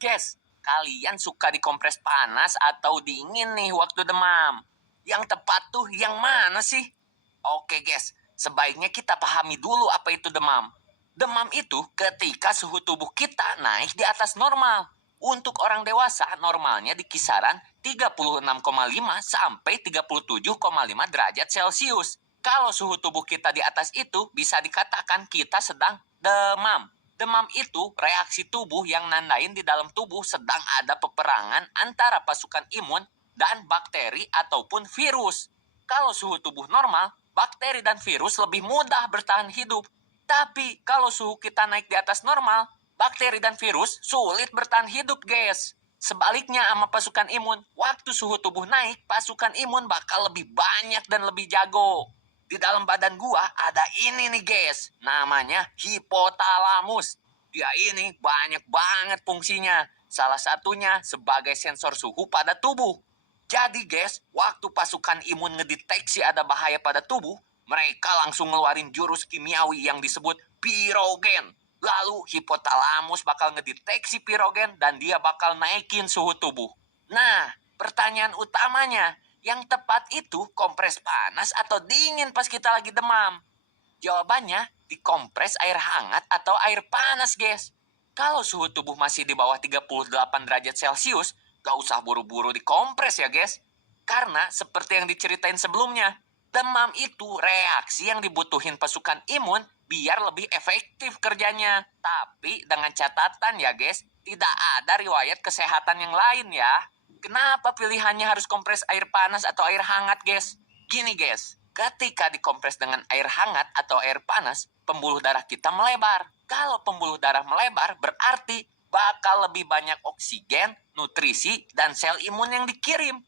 Guys, kalian suka dikompres panas atau dingin nih waktu demam? Yang tepat tuh yang mana sih? Oke guys, sebaiknya kita pahami dulu apa itu demam. Demam itu ketika suhu tubuh kita naik di atas normal. Untuk orang dewasa normalnya di kisaran 36,5 sampai 37,5 derajat Celcius. Kalau suhu tubuh kita di atas itu bisa dikatakan kita sedang demam. Demam itu reaksi tubuh yang nandain di dalam tubuh sedang ada peperangan antara pasukan imun dan bakteri ataupun virus. Kalau suhu tubuh normal, bakteri dan virus lebih mudah bertahan hidup. Tapi kalau suhu kita naik di atas normal, bakteri dan virus sulit bertahan hidup, guys. Sebaliknya sama pasukan imun, waktu suhu tubuh naik, pasukan imun bakal lebih banyak dan lebih jago. Di dalam badan gua ada ini nih guys, namanya hipotalamus. Dia ini banyak banget fungsinya. Salah satunya sebagai sensor suhu pada tubuh. Jadi guys, waktu pasukan imun ngedeteksi ada bahaya pada tubuh, mereka langsung ngeluarin jurus kimiawi yang disebut pirogen. Lalu hipotalamus bakal ngedeteksi pirogen dan dia bakal naikin suhu tubuh. Nah, pertanyaan utamanya, yang tepat itu kompres panas atau dingin pas kita lagi demam? Jawabannya, dikompres air hangat atau air panas, guys. Kalau suhu tubuh masih di bawah 38 derajat Celcius, gak usah buru-buru dikompres ya, guys. Karena seperti yang diceritain sebelumnya, demam itu reaksi yang dibutuhin pasukan imun biar lebih efektif kerjanya. Tapi dengan catatan ya, guys, tidak ada riwayat kesehatan yang lain ya. Kenapa pilihannya harus kompres air panas atau air hangat, guys? Gini, guys. Ketika dikompres dengan air hangat atau air panas, pembuluh darah kita melebar. Kalau pembuluh darah melebar, berarti bakal lebih banyak oksigen, nutrisi, dan sel imun yang dikirim.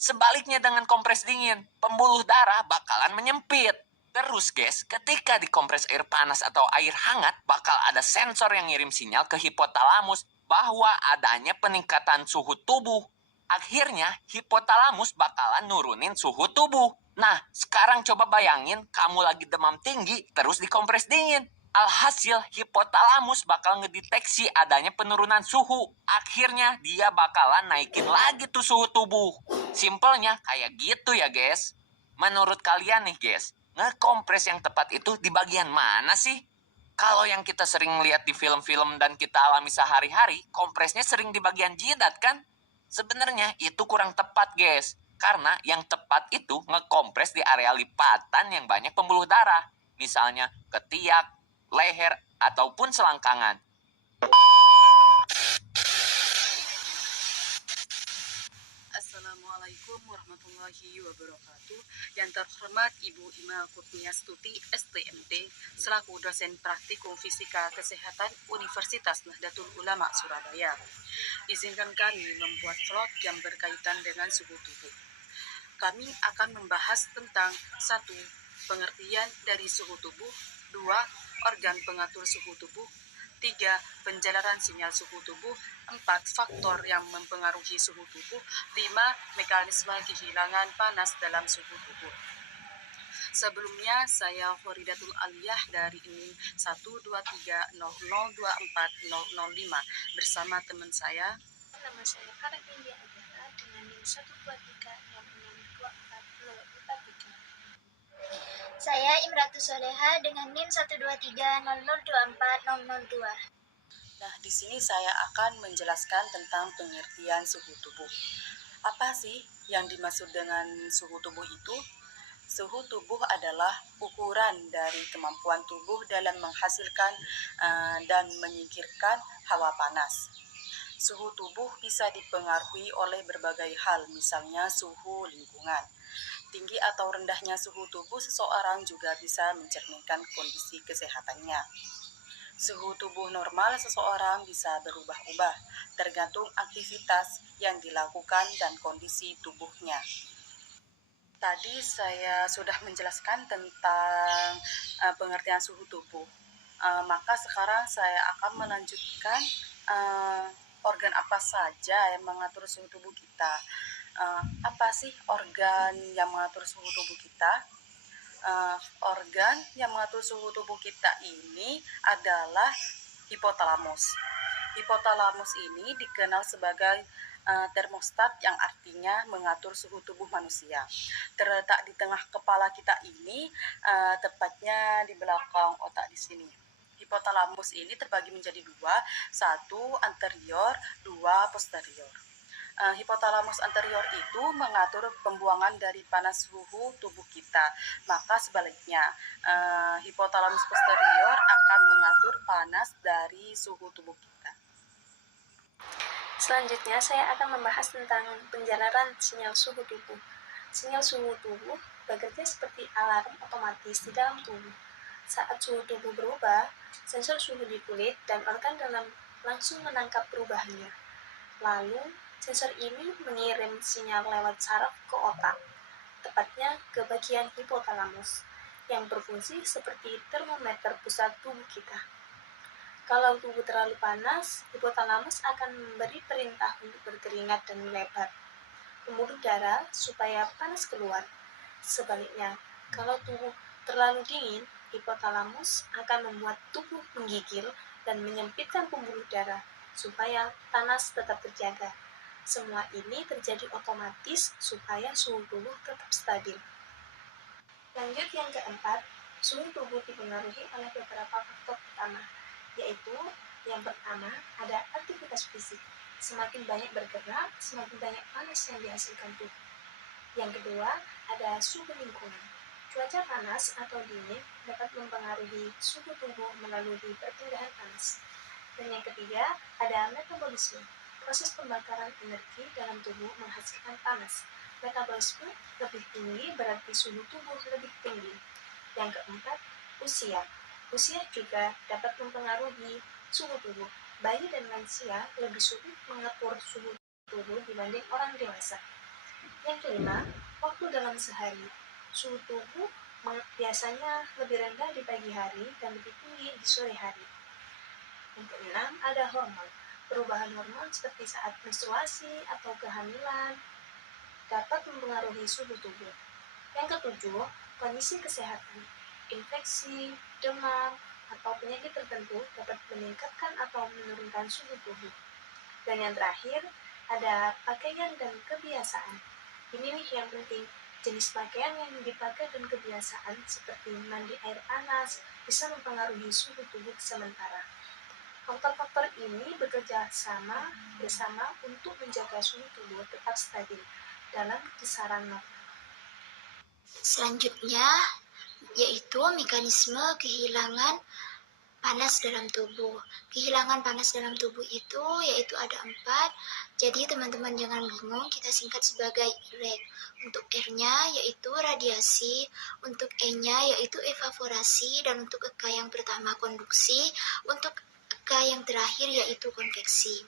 Sebaliknya dengan kompres dingin, pembuluh darah bakalan menyempit. Terus guys, ketika dikompres air panas atau air hangat, bakal ada sensor yang ngirim sinyal ke hipotalamus bahwa adanya peningkatan suhu tubuh. Akhirnya, hipotalamus bakalan nurunin suhu tubuh. Nah, sekarang coba bayangin kamu lagi demam tinggi, terus dikompres dingin. Alhasil, hipotalamus bakal ngedeteksi adanya penurunan suhu. Akhirnya, dia bakalan naikin lagi tuh suhu tubuh. Simpelnya kayak gitu ya, guys. Menurut kalian nih, guys, ngekompres yang tepat itu di bagian mana sih? Kalau yang kita sering lihat di film-film dan kita alami sehari-hari, kompresnya sering di bagian jidat kan? Sebenarnya itu kurang tepat, guys. Karena yang tepat itu ngekompres di area lipatan yang banyak pembuluh darah. Misalnya ketiak, leher, ataupun selangkangan. Assalamualaikum warahmatullahi wabarakatuh. Yang terhormat Ibu Ima Kurniastuti, STMT, selaku dosen praktikum fisika kesehatan Universitas Nahdlatul Ulama Surabaya. Izinkan kami membuat vlog yang berkaitan dengan suhu tubuh. Kami akan membahas tentang 1. Pengertian dari suhu tubuh, 2. Organ pengatur suhu tubuh, 3. Penjelasan sinyal suhu tubuh, 4. Faktor yang mempengaruhi suhu tubuh, 5. Mekanisme kehilangan panas dalam suhu tubuh. Sebelumnya, saya Khoridatul Aliyah dari NIM 12300240005 bersama teman saya. Nama saya Karen India Agara dengan NIM 12366240043. Saya Imratus Soleha dengan NIM 12300240002. Nah, di sini saya akan menjelaskan tentang pengertian suhu tubuh. Apa sih yang dimaksud dengan suhu tubuh itu? Suhu tubuh adalah ukuran dari kemampuan tubuh dalam menghasilkan dan menyingkirkan hawa panas. Suhu tubuh bisa dipengaruhi oleh berbagai hal, misalnya suhu lingkungan. Tinggi atau rendahnya suhu tubuh seseorang juga bisa mencerminkan kondisi kesehatannya. Suhu tubuh normal seseorang bisa berubah-ubah, tergantung aktivitas yang dilakukan dan kondisi tubuhnya. Tadi saya sudah menjelaskan tentang pengertian suhu tubuh. Maka sekarang saya akan melanjutkan organ apa saja yang mengatur suhu tubuh kita. Apa sih organ yang mengatur suhu tubuh kita? Organ yang mengatur suhu tubuh kita ini adalah hipotalamus. Hipotalamus ini dikenal sebagai termostat yang artinya mengatur suhu tubuh manusia. Terletak di tengah kepala kita ini, tepatnya di belakang otak di sini. Hipotalamus ini terbagi menjadi dua, satu anterior, dua posterior. Hipotalamus anterior itu mengatur pembuangan dari panas suhu tubuh kita. Maka sebaliknya, hipotalamus posterior akan mengatur panas dari suhu tubuh kita. Selanjutnya, saya akan membahas tentang penjalanan sinyal suhu tubuh. Sinyal suhu tubuh bekerja seperti alarm otomatis di dalam tubuh. Saat suhu tubuh berubah, sensor suhu di kulit dan organ dalam langsung menangkap perubahannya. Lalu, sensor ini mengirim sinyal lewat saraf ke otak, tepatnya ke bagian hipotalamus, yang berfungsi seperti termometer pusat tubuh kita. Kalau tubuh terlalu panas, hipotalamus akan memberi perintah untuk berkeringat dan melebar, pembuluh darah supaya panas keluar. Sebaliknya, kalau tubuh terlalu dingin, hipotalamus akan membuat tubuh menggigil dan menyempitkan pembuluh darah supaya panas tetap terjaga. Semua ini terjadi otomatis supaya suhu tubuh tetap stabil. Lanjut yang keempat, suhu tubuh dipengaruhi oleh beberapa faktor utama, yaitu yang pertama ada aktivitas fisik. Semakin banyak bergerak, semakin banyak panas yang dihasilkan tubuh. Yang kedua, ada suhu lingkungan. Cuaca panas atau dingin dapat mempengaruhi suhu tubuh melalui perpindahan panas. Dan yang ketiga, ada metabolisme. Proses pembakaran energi dalam tubuh menghasilkan panas. Metabolisme lebih tinggi berarti suhu tubuh lebih tinggi. Yang keempat, usia. Usia juga dapat mempengaruhi suhu tubuh. Bayi dan lansia lebih sulit mengatur suhu tubuh dibanding orang dewasa. Yang kelima, waktu dalam sehari. Suhu tubuh biasanya lebih rendah di pagi hari dan lebih tinggi di sore hari. Yang keenam, ada hormon. Perubahan hormon seperti saat menstruasi atau kehamilan dapat mempengaruhi suhu tubuh. Yang ketujuh, kondisi kesehatan. Infeksi, demam, atau penyakit tertentu dapat meningkatkan atau menurunkan suhu tubuh. Dan yang terakhir, ada pakaian dan kebiasaan. Ini nih yang penting, jenis pakaian yang dipakai dan kebiasaan seperti mandi air panas bisa mempengaruhi suhu tubuh sementara. Faktor-faktor ini bekerja sama bersama untuk menjaga suhu tubuh tetap stabil dalam kisaran normal. Selanjutnya, yaitu mekanisme kehilangan panas dalam tubuh. Kehilangan panas dalam tubuh itu yaitu ada 4. Jadi teman-teman jangan bingung, kita singkat sebagai REG. Untuk R-nya yaitu radiasi, untuk E-nya yaitu evaporasi, dan untuk EK yang pertama konduksi, untuk EK yang terakhir yaitu konveksi.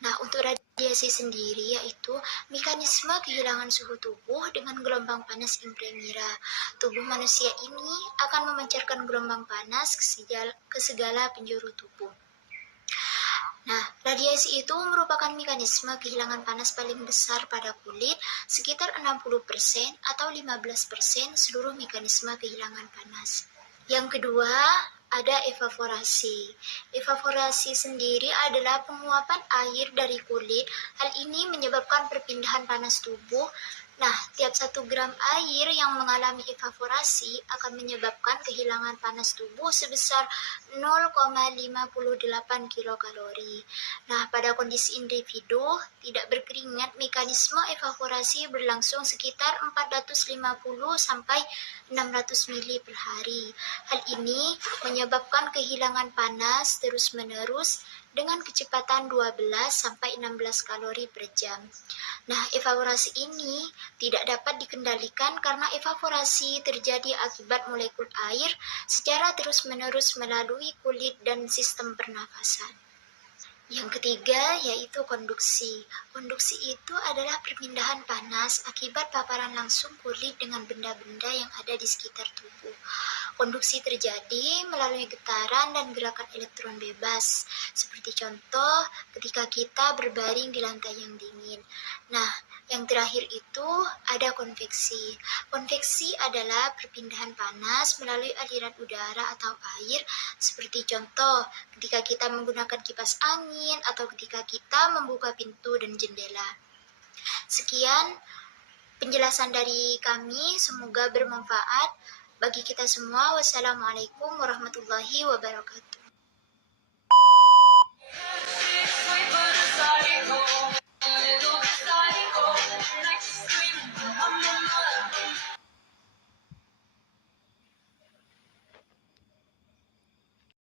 Nah, untuk radiasi sendiri yaitu mekanisme kehilangan suhu tubuh dengan gelombang panas inframerah. Tubuh manusia ini akan memancarkan gelombang panas ke segala penjuru tubuh. Nah, radiasi itu merupakan mekanisme kehilangan panas paling besar pada kulit, sekitar 60% atau 15% seluruh mekanisme kehilangan panas. Yang kedua, ada evaporasi. Evaporasi sendiri adalah penguapan air dari kulit. Hal ini menyebabkan perpindahan panas tubuh. Nah, tiap 1 gram air yang mengalami evaporasi akan menyebabkan kehilangan panas tubuh sebesar 0,58 kilokalori. Nah, pada kondisi individu tidak berkeringat, mekanisme evaporasi berlangsung sekitar 450 sampai 600 mili per hari. Hal ini menyebabkan kehilangan panas terus-menerus dengan kecepatan 12 sampai 16 kalori per jam. Nah, evaporasi ini tidak dapat dikendalikan karena evaporasi terjadi akibat molekul air secara terus-menerus melalui kulit dan sistem pernafasan. Yang ketiga yaitu konduksi. Konduksi itu adalah perpindahan panas akibat paparan langsung kulit dengan benda-benda yang ada di sekitar tubuh. Konduksi terjadi melalui getaran dan gerakan elektron bebas, seperti contoh ketika kita berbaring di lantai yang dingin. Nah, yang terakhir itu ada konveksi. Konveksi adalah perpindahan panas melalui aliran udara atau air, seperti contoh ketika kita menggunakan kipas angin atau ketika kita membuka pintu dan jendela. Sekian penjelasan dari kami, semoga bermanfaat bagi kita semua. Wassalamualaikum warahmatullahi wabarakatuh.